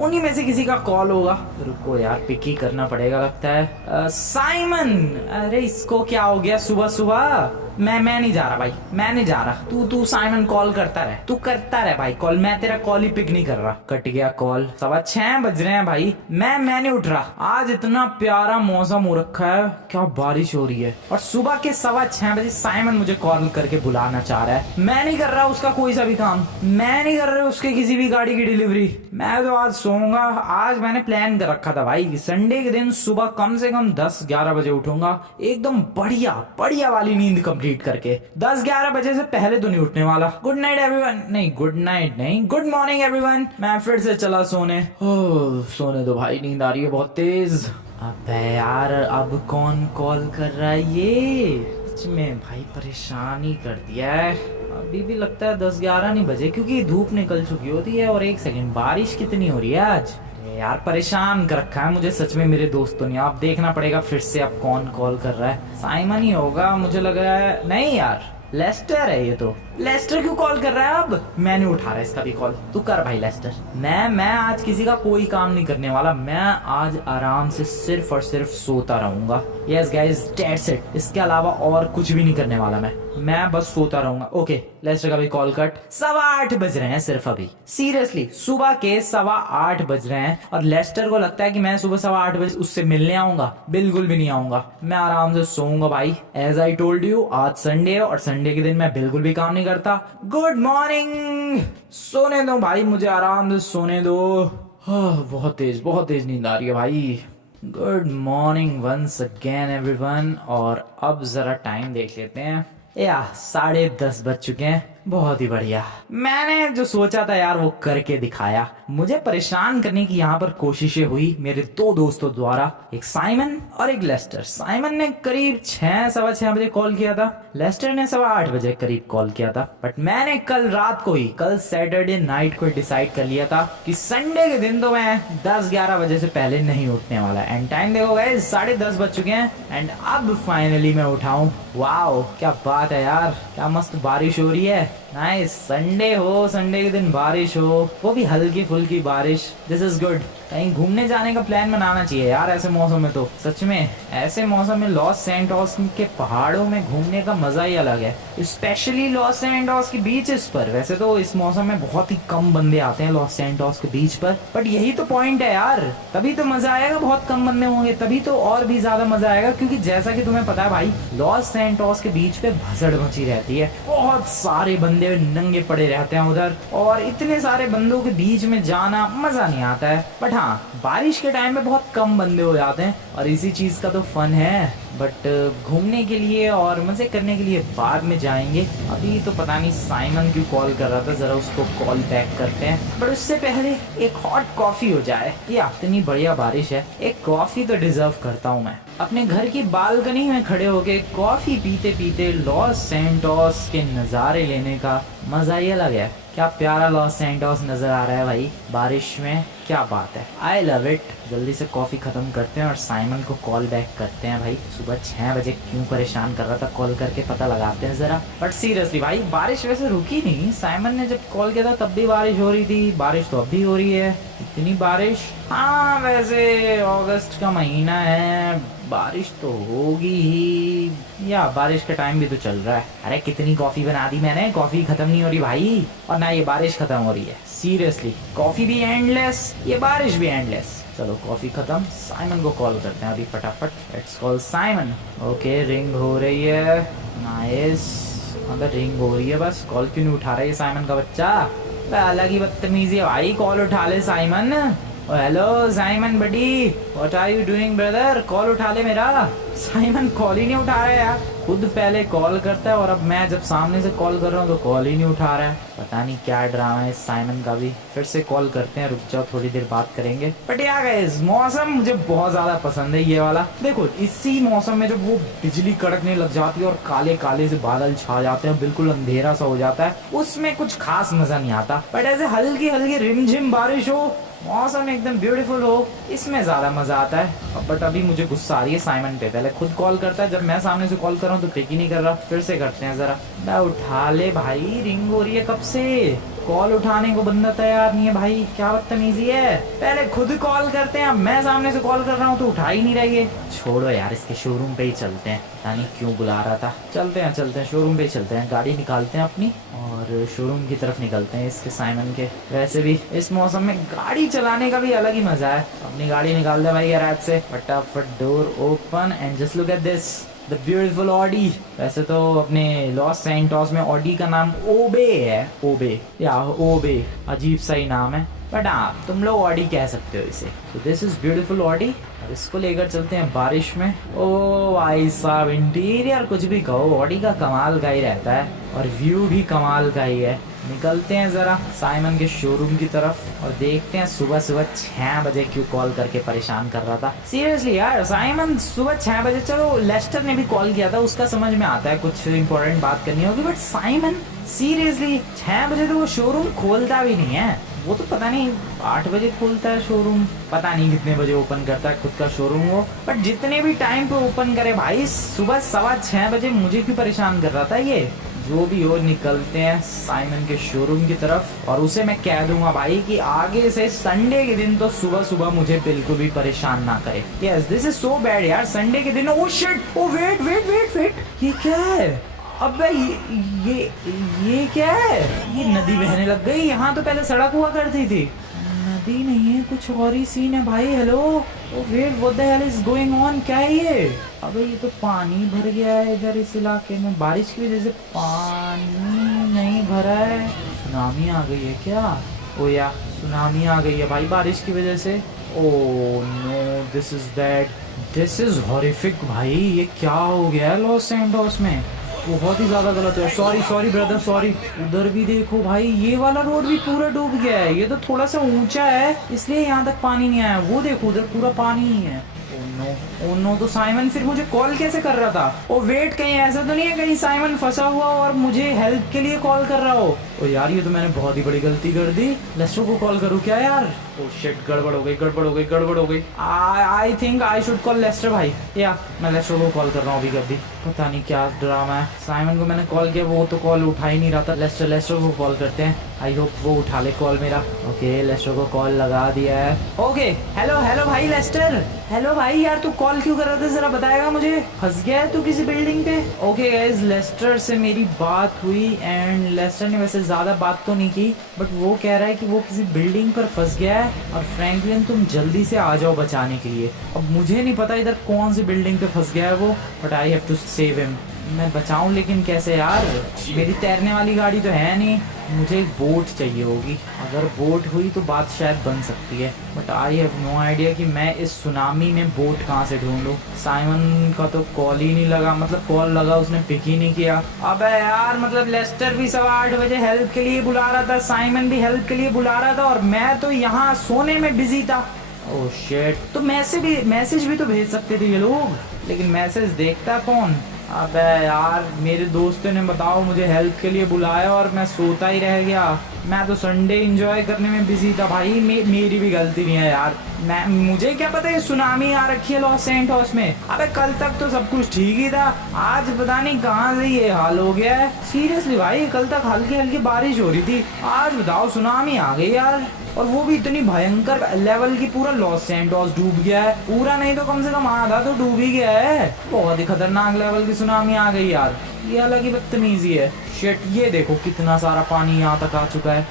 उन्हीं में से किसी का कॉल होगा। रुको यार, पिक ही करना पड़ेगा लगता है। साइमन, अरे इसको क्या हो गया सुबह सुबह? मैं नहीं जा रहा भाई, मैं नहीं जा रहा। तू साइमन कॉल करता रहे, तू करता रहे भाई कॉल, मैं तेरा कॉल ही पिक नहीं कर रहा। कट गया कॉल। 6:15 बज रहे हैं भाई, मैं नहीं उठ रहा। आज इतना प्यारा मौसम हो रखा है, क्या बारिश हो रही है, और सुबह के 6:15 बजे साइमन मुझे कॉल करके बुलाना चाह रहा है। मैं नहीं कर रहा उसका कोई सा भी काम, मैं नहीं कर रहा उसके किसी भी गाड़ी की डिलीवरी। मैं तो आज सोऊंगा। आज मैंने प्लान कर रखा था भाई, संडे के दिन सुबह कम से कम 10-11 बजे उठूंगा, एकदम बढ़िया बढ़िया वाली नींद कंप्लीट करके। 10-11 बजे से पहले तो नहीं उठने वाला। गुड नाइट एवरीवन, नहीं गुड नाइट नहीं, गुड मॉर्निंग एवरीवन। मैं फिर से चला सोने। सोने दो भाई, नींद आ रही है बहुत तेज। अबे यार, अब कौन कॉल कर रहा है ये? सच में भाई परेशान ही कर दिया है। अभी भी लगता है 10-11 नहीं बजे, क्योंकि धूप निकल चुकी होती है। और एक सेकंड, बारिश कितनी हो रही है आज? यार परेशान कर रखा है मुझे सच में मेरे दोस्तों ने। आप देखना पड़ेगा फिर से अब कौन कॉल कर रहा है। साइमन ही होगा मुझे लग रहा है। नहीं यार, लेस्टर है ये तो। लेस्टर क्यों कॉल कर रहा है अब? मैं नहीं उठा रहा इसका भी कॉल। तू कर भाई लेस्टर। मैं आज किसी का कोई काम नहीं करने वाला। मैं आज आराम से सिर्फ और सिर्फ सोता रहूंगा। Yes guys, that's it. इसके अलावा और कुछ भी नहीं करने वाला मैं बस सोता रहूंगा। ओके, लेस्टर का भी कॉल कट। 8:15 बज रहे हैं सिर्फ अभी। सीरियसली, सुबह के 8:15 बज रहे हैं, और लेस्टर को लगता है कि मैं सुबह 8:15 बजे उससे मिलने आऊंगा। बिल्कुल भी नहीं आऊंगा, मैं आराम से सोऊंगा भाई। एज आई टोल्ड यू, आज संडे है, और संडे के दिन मैं बिल्कुल भी काम नहीं करता। Good morning. सोने दो भाई, मुझे आराम से सोने दो। बहुत तेज नींद आ रही है भाई। Good morning once again everyone. और अब जरा टाइम देख लेते हैं। 10:30 बज चुके हैं। बहुत ही बढ़िया। मैंने जो सोचा था यार वो करके दिखाया। मुझे परेशान करने की यहाँ पर कोशिशें हुई मेरे दो दोस्तों द्वारा, एक साइमन और एक लेस्टर। साइमन ने करीब 6-6:15 बजे कॉल किया था, लेस्टर ने 8:15 बजे करीब कॉल किया था। बट मैंने कल रात को ही, कल सैटरडे नाइट को डिसाइड कर लिया था कि संडे के दिन तो मैं 10-11 बजे से पहले नहीं उठने वाला। एंड टाइम देखो गाइस, 10:30 बज चुके हैं। एंड अब फाइनली मैं उठाऊं। वाओ, क्या बात है यार, क्या मस्त बारिश हो रही है। नाइस, संडे हो, संडे के दिन बारिश हो, वो भी हल्की फुल्की बारिश। This is good. कहीं घूमने जाने का प्लान बनाना चाहिए यार ऐसे मौसम में। तो सच में ऐसे मौसम में लॉस सैंटोस के पहाड़ों में घूमने का मजा ही अलग है, स्पेशली लॉस सैंटोस के बीचेस पर। वैसे तो इस मौसम में बहुत ही कम बंदे आते हैं लॉस सैंटोस के बीच पर, बट यही तो पॉइंट है यार, तभी तो मजा आएगा। बहुत कम बंदे होंगे तभी तो और भी ज्यादा मजा आएगा, क्योंकि जैसा कि तुम्हें पता है भाई, लॉस सैंटोस के बीच पे भसड़ मची रहती है। बहुत सारे बंदे नंगे पड़े रहते हैं उधर, और इतने सारे बंदों के बीच में जाना मजा नहीं आता है। बट हाँ, बारिश के टाइम में बहुत कम बंदे हो जाते हैं, और इसी चीज का तो फन है। बट घूमने के लिए और मजे करने के लिए बाद में जाएंगे। अभी तो पता नहीं साइमन क्यों कॉल कर रहा था, जरा उसको कॉल बैक करते हैं। बट उससे पहले एक हॉट कॉफी हो जाए। ये इतनी बढ़िया बारिश है, एक कॉफी तो डिजर्व करता हूँ मैं। अपने घर की बालकनी में खड़े होके कॉफी पीते पीते लॉस सैंटोस के नज़ारे लेने का मजा ही अलग है। क्या प्यारा लॉस सैंटोस नजर आ रहा है भाई बारिश में, क्या बात है। I love it. जल्दी से कॉफी खत्म करते हैं और साइमन को कॉल बैक करते हैं भाई। सुबह 6 बजे क्यों परेशान कर रहा था, कॉल करके पता लगाते हैं जरा। बट सीरियसली भाई, बारिश वैसे रुकी नहीं। साइमन ने जब कॉल किया था तब भी बारिश हो रही थी, बारिश तो अब भी हो रही है। इतनी बारिश, हाँ वैसे अगस्त का महीना है, बारिश तो होगी ही, या बारिश का टाइम भी तो चल रहा है। अरे कितनी कॉफी बना दी मैंने, कॉफी खत्म नहीं हो रही भाई, और ना ये बारिश खत्म हो रही है। सीरियसली, कॉफी भी एंडलेस, ये बारिश भी एंडलेस। चलो कॉफी खत्म, साइमन को कॉल करते हैं अभी फटाफट। Let's call Simon. Okay, ring हो रही है। नाइस, अगर रिंग हो रही है बस, कॉल क्यों नहीं उठा रहा है साइमन का बच्चा? अलग ही बदतमीजी है भाई, कॉल उठा ले Simon. Hello Simon buddy, what are you doing brother? Call उठा ले मेरा। साइमन कॉल ही नहीं उठा रहा है यार, खुद पहले कॉल करता है, और अब मैं जब सामने से कॉल कर रहा हूँ तो कॉल ही नहीं उठा रहा है। पता नहीं क्या ड्रामा है साइमन का भी। फिर से कॉल करते हैं, रुक जाओ थोड़ी देर बात करेंगे। बट यार गाइस, मौसम मुझे बहुत ज्यादा पसंद है ये वाला। देखो इसी मौसम में जब वो बिजली कड़कने लग जाती है और काले काले से बादल छा जाते हैं, बिल्कुल अंधेरा सा हो जाता है, उसमें कुछ खास मजा नहीं आता। बट ऐसे हल्की हल्की रिमझिम बारिश हो, मौसम एकदम ब्यूटीफुल हो, इसमें ज्यादा मजा आता है। बट अभी मुझे गुस्सा आ रही है साइमन पे। पहले खुद कॉल करता है, जब मैं सामने से कॉल कर रहा हूँ तो पिक ही नहीं कर रहा। फिर से करते हैं जरा। उठा ले भाई, रिंग हो रही है कब से। कॉल उठाने को बंदा तैयार नहीं है भाई, क्या बदतमीजी है। पहले खुद कॉल करते हैं, मैं सामने से कॉल कर रहा हूँ तो उठा ही नहीं रही है। छोड़ो यार, इसके शोरूम पे ही चलते हैं, पता नहीं क्यों बुला रहा था। चलते हैं शोरूम पे ही चलते हैं, गाड़ी निकालते हैं अपनी और शोरूम की तरफ निकलते हैं इसके साइमन के। वैसे भी इस मौसम में गाड़ी चलाने का भी अलग ही मजा है। अपनी गाड़ी निकाल दे भाई गैराज से, फटाफट door open and just look at this, the beautiful Audi. वैसे तो अपने लॉस सैंटोस में ऑडी का नाम ओबे है, ओबे अजीब सा ही नाम है, बट हाँ तुम लोग ऑडी कह सकते हो इसे। तो दिस इज ब्यूटीफुल ऑडी और इसको लेकर चलते हैं बारिश में। ओ भाई साहब, इंटीरियर कुछ भी कहो, ऑडी का कमाल का ही रहता है और व्यू भी कमाल का ही है। निकलते हैं जरा साइमन के शोरूम की तरफ और देखते हैं सुबह सुबह 6 बजे क्यों कॉल करके परेशान कर रहा था। सीरियसली यार, साइमन सुबह 6 बजे, चलो लेस्टर ने भी कॉल किया था, उसका समझ में आता है कुछ इंपॉर्टेंट बात करनी होगी, बट साइमन सीरियसली 6 बजे तो वो शोरूम खोलता भी नहीं है। वो तो पता नहीं 8 बजे खोलता है शोरूम, पता नहीं कितने बजे ओपन करता है खुद का शोरूम वो, बट जितने भी टाइम पे ओपन करे भाई, सुबह 6:15 बजे मुझे क्यों परेशान कर रहा था ये। जो भी हो, निकलते हैं साइमन के शोरूम की तरफ और उसे मैं कह दूंगा भाई कि आगे से संडे के दिन तो सुबह सुबह मुझे बिल्कुल भी परेशान ना करे। Yes, this is so bad यार, संडे के दिन। Oh shit, oh wait wait wait wait, ये क्या है? अबे ये क्या है? ये नदी बहने लग गई। यहाँ तो पहले सड़क हुआ करती थी, नदी नहीं है, कुछ और ही सीन है भाई। Hello, oh wait, what the hell is going on? क्या है ये? अबे ये तो पानी भर गया है इधर इस इलाके में, बारिश की वजह से पानी नहीं भरा है। सुनामी आ गई है क्या? ओ या सुनामी आ गई है भाई बारिश की वजह से। Oh no, this is bad, this is horrific भाई। ये क्या हो गया है लॉस सैंटोस में? बहुत ही ज्यादा गलत है। Sorry brother, sorry. उधर भी देखो भाई, ये वाला रोड भी पूरा डूब गया है। ये तो थोड़ा सा ऊंचा है इसलिए यहाँ तक पानी नहीं आया। वो देखो उधर पूरा पानी ही है। ओ नो, तो साइमन फिर मुझे कॉल कैसे कर रहा था? ओ वेट, कहीं ऐसा तो नहीं है कहीं साइमन फंसा हुआ और मुझे हेल्प के लिए कॉल कर रहा हो? ओ यार, ये तो मैंने बहुत ही बड़ी गलती कर दी। लेस्टर को कॉल करूँ क्या यार? ओ शिट, गड़बड़ हो गई। I think I should call Lester भाई। या मैं लेस्टर को कॉल कर रहा हूँ अभी कभी। पता नहीं क्या ड्रामा है। साइमन को मैंने कॉल किया, वो तो कॉल उठा ही नहीं रहा था। लेस्टर को कॉल करते हैं, आई होप वो उठा ले कॉल मेरा। ओके, लेस्टर को कॉल लगा दिया है। ओके, हेलो भाई लेस्टर। हेलो भाई, यार तू कॉल क्यों कर रहा था, जरा बताएगा मुझे? फंस गया है तू किसी बिल्डिंग पे? ओके गाइस, लेस्टर से मेरी बात हुई एंड लेस्टर ने वैसे ज्यादा बात तो नहीं की, बट वो कह रहा है कि वो किसी बिल्डिंग पर फंस गया है और फ्रैंकलिन तुम जल्दी से आ जाओ बचाने के लिए। अब मुझे नहीं पता इधर कौन सी बिल्डिंग पे फंस गया है वो, but I have to save him. मैं बचाऊं लेकिन कैसे यार? मेरी तैरने वाली गाड़ी तो है नहीं, मुझे एक बोट चाहिए होगी। अगर बोट हुई तो बात शायद बन सकती है, but I have no idea कि मैं इस सुनामी में बोट कहाँ से ढूंढूं। साइमन का तो कॉल ही नहीं लगा, मतलब कॉल लगा उसने पिक ही नहीं किया। अबे यार, मतलब लेस्टर भी 8:15 बजे हेल्प के लिए बुला रहा था, साइमन भी हेल्प के लिए बुला रहा था और मैं तो यहाँ सोने में बिजी था। ओह शिट, तो मैसेज भी तो भेज सकते थे ये लोग, लेकिन मैसेज देखता कौन? अबे यार, मेरे दोस्तों ने बताओ मुझे हेल्प के लिए बुलाया और मैं सोता ही रह गया। मैं तो संडे एंजॉय करने में बिजी था भाई। मेरी भी गलती नहीं है यार। मुझे क्या पता ये सुनामी आ रखी है लॉस सैंटोस में। अबे कल तक तो सब कुछ ठीक ही था, आज पता नहीं कहाँ से ये हाल हो गया है। सीरियसली भाई, कल तक हल्की हल्की बारिश हो रही थी, आज बताओ सुनामी आ गई यार, और वो भी इतनी भयंकर लेवल की। पूरा लॉस सैंटोस डूब गया है, पूरा नहीं तो कम से कम आधा तो डूब ही गया है। बहुत ही खतरनाक लेवल की सुनामी आ गई यार, ये अलग ही बदतमीजी है। शिट, ये देखो कितना सारा पानी यहाँ तक आ चुका है।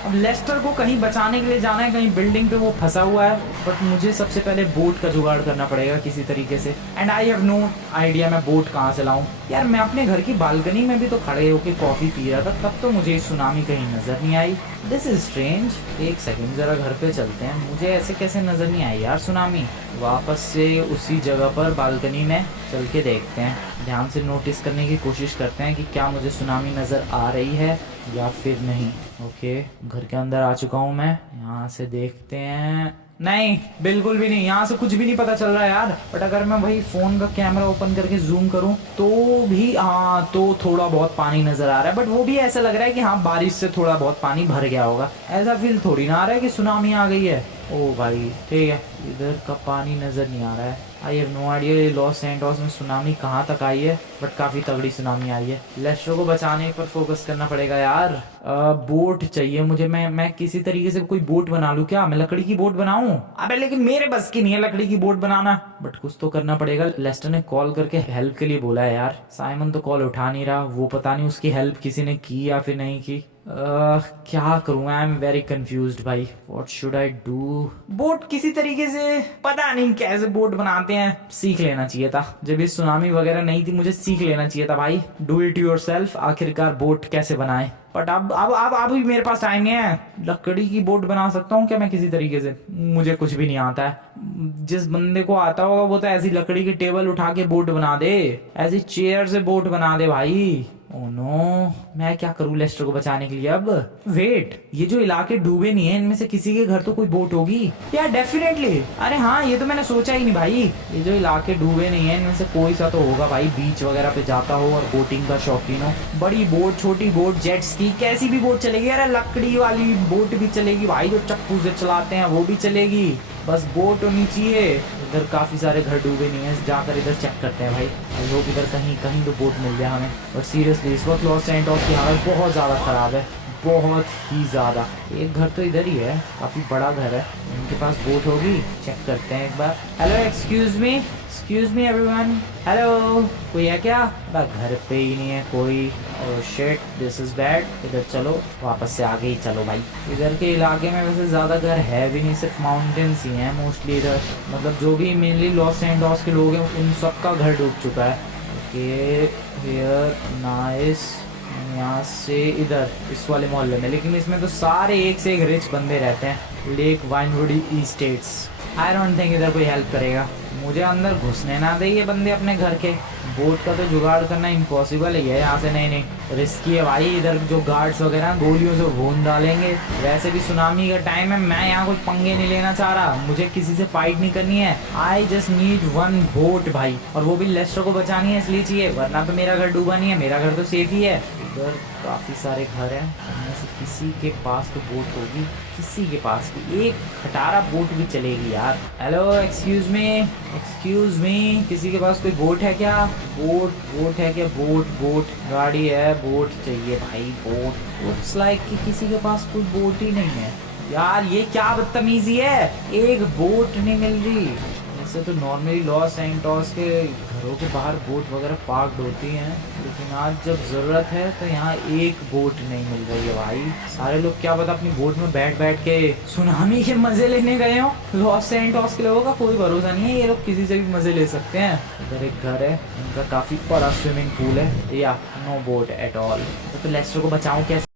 अब लेस्टर को कहीं बचाने के लिए जाना है, कहीं बिल्डिंग पे वो फंसा हुआ है, बट मुझे सबसे पहले बोट का जुगाड़ करना पड़ेगा किसी तरीके से। And I have no idea मैं बोट कहाँ से लाऊं। यार मैं अपने घर की बालकनी में भी तो खड़े होके कॉफी पी रहा था, तब तो मुझे सुनामी कहीं नजर नहीं आई। This is strange. एक सेकेंड, जरा घर पे चलते हैं, मुझे ऐसे कैसे नजर नहीं आई यार सुनामी। वापस से उसी जगह पर बालकनी में चल के देखते हैं, ध्यान से नोटिस करने की कोशिश करते हैं कि क्या मुझे सुनामी नज़र आ रही है या फिर नहीं। ओके, घर के अंदर आ चुका हूँ मैं, यहाँ से देखते हैं। नहीं, बिल्कुल भी नहीं, यहाँ से कुछ भी नहीं पता चल रहा है यार। बट अगर मैं वही फोन का कैमरा ओपन करके जूम करूँ तो भी हाँ, तो थोड़ा बहुत पानी नजर आ रहा है, बट वो भी ऐसा लग रहा है कि हाँ बारिश से थोड़ा बहुत पानी भर गया होगा। ऐसा फील थोड़ी ना आ रहा है कि सुनामी आ गई है। ओ भाई ठीक है, इधर का पानी नजर नहीं आ रहा है। आई हैव नो आइडिया ये लॉस सैंटोस में सुनामी कहाँ तक आई है, बट काफी तगड़ी सुनामी आई है। लेस्टर को बचाने पर फोकस करना पड़ेगा यार। बोट चाहिए मुझे। मैं किसी तरीके से कोई बोट बना लूं क्या? मैं लकड़ी की बोट बनाऊं? अबे लेकिन मेरे बस की नहीं है लकड़ी की बोट बनाना, बट कुछ तो करना पड़ेगा। लेस्टर ने कॉल करके हेल्प के लिए बोला है यार। साइमन तो कॉल उठा नहीं रहा, वो पता नहीं उसकी हेल्प किसी ने की या फिर नहीं की। क्या करूं? आई एम वेरी कंफ्यूज्ड भाई। What should I do? Boat किसी तरीके से, पता नहीं कैसे बोट बनाते हैं, सीख लेना चाहिए था। जब ये सुनामी वगैरह नहीं थी मुझे सीख लेना चाहिए था भाई। डू इट योरसेल्फ, आखिरकार बोट कैसे बनाए। बट अब भी मेरे पास टाइम नहीं है। लकड़ी की बोट बना सकता हूँ क्या मैं किसी तरीके से? मुझे कुछ भी नहीं आता है। जिस बंदे को आता होगा वो तो ऐसी लकड़ी की टेबल उठा के बोट बना दे, ऐसी चेयर से बोट बना दे भाई। ओह नो, मैं क्या करूं लेस्टर को बचाने के लिए अब? वेट, ये जो इलाके डूबे नहीं है इनमें से किसी के घर तो कोई बोट होगी या? डेफिनेटली। अरे हाँ, ये तो मैंने सोचा ही नहीं भाई। ये जो इलाके डूबे नहीं है इनमें से कोई सा तो होगा भाई, बीच वगैरह पे जाता हो और बोटिंग का शौकीन हो। बड़ी बोट, छोटी बोट, जेट्स की, कैसी भी बोट चलेगी। अरे लकड़ी वाली बोट भी चलेगी भाई, जो चप्पू से चलाते हैं वो भी चलेगी, बस बोट होनी चाहिए। इधर काफी सारे घर डूबे नहीं है, जाकर इधर चेक करते हैं भाई। आई होप इधर कहीं कहीं तो बोट मिल जाए हमें। बट सीरियसली इस वक्त लॉस सैंटोस की हालत बहुत ज़्यादा ख़राब है, बहुत ही ज़्यादा। एक घर तो इधर ही है, काफ़ी बड़ा घर है, उनके पास बोट होगी, चेक करते हैं एक बार। Hello, excuse me everyone, hello, कोई है क्या? घर पे ही नहीं है कोई। Oh shit, this is bad. इधर चलो, वापस से आगे ही चलो भाई। इधर के इलाके में वैसे ज़्यादा घर है भी नहीं, सिर्फ माउंटेन्स ही हैं मोस्टली इधर। मतलब जो भी मेनली लॉस सैंटोस के लोग हैं उन सबका घर डूब चुका है। Okay, here, nice. यहाँ से इधर इस वाले मोहल्ले में, लेकिन इसमें तो सारे एक से एक रिच बंदे रहते हैं। Lake Winwood estates. I don't think इधर कोई हेल्प करेगा, मुझे अंदर घुसने ना दे ये बंदे अपने घर के। बोट का तो जुगाड़ करना इम्पॉसिबल है यहाँ से। नहीं, रिस्की है भाई। इधर जो गार्ड्स वगैरह गोलियों से भून डालेंगे। वैसे भी सुनामी का टाइम है, मैं यहाँ कोई पंगे नहीं लेना चाह रहा, मुझे किसी से फाइट नहीं करनी है। I just need one boat भाई, और वो भी लेस्टर को बचानी है इसलिए चाहिए, वरना तो मेरा घर डूबा नहीं है, मेरा घर तो सेफ ही है। इधर काफ़ी सारे घर हैं, उनमें से किसी के पास तो बोट होगी, किसी के पास भी एक खटारा बोट भी चलेगी यार। हेलो, एक्सक्यूज मी, किसी के पास कोई बोट है क्या? बोट है क्या? बोट गाड़ी है, बोट चाहिए भाई, बोट। लुक्स लाइक कि किसी के पास कोई बोट ही नहीं है यार। ये क्या बदतमीजी है, एक बोट नहीं मिल रही। ऐसे तो नॉर्मली लॉस सैंटोस के घरों के बाहर बोट वगैरह पार्क्ड होती हैं, लेकिन आज जब ज़रूरत है तो यहाँ एक बोट नहीं मिल रही है भाई। सारे लोग क्या पता अपनी बोट में बैठ के सुनामी के मज़े लेने गए हो। लॉस सैंटोस के लोगों का कोई भरोसा नहीं है, ये लोग किसी से भी मज़े ले सकते हैं। इधर एक घर है, उनका काफ़ी बड़ा स्विमिंग पूल है, या नो बोट एट ऑल। तो लेस्टर को बचाऊँ कैसे?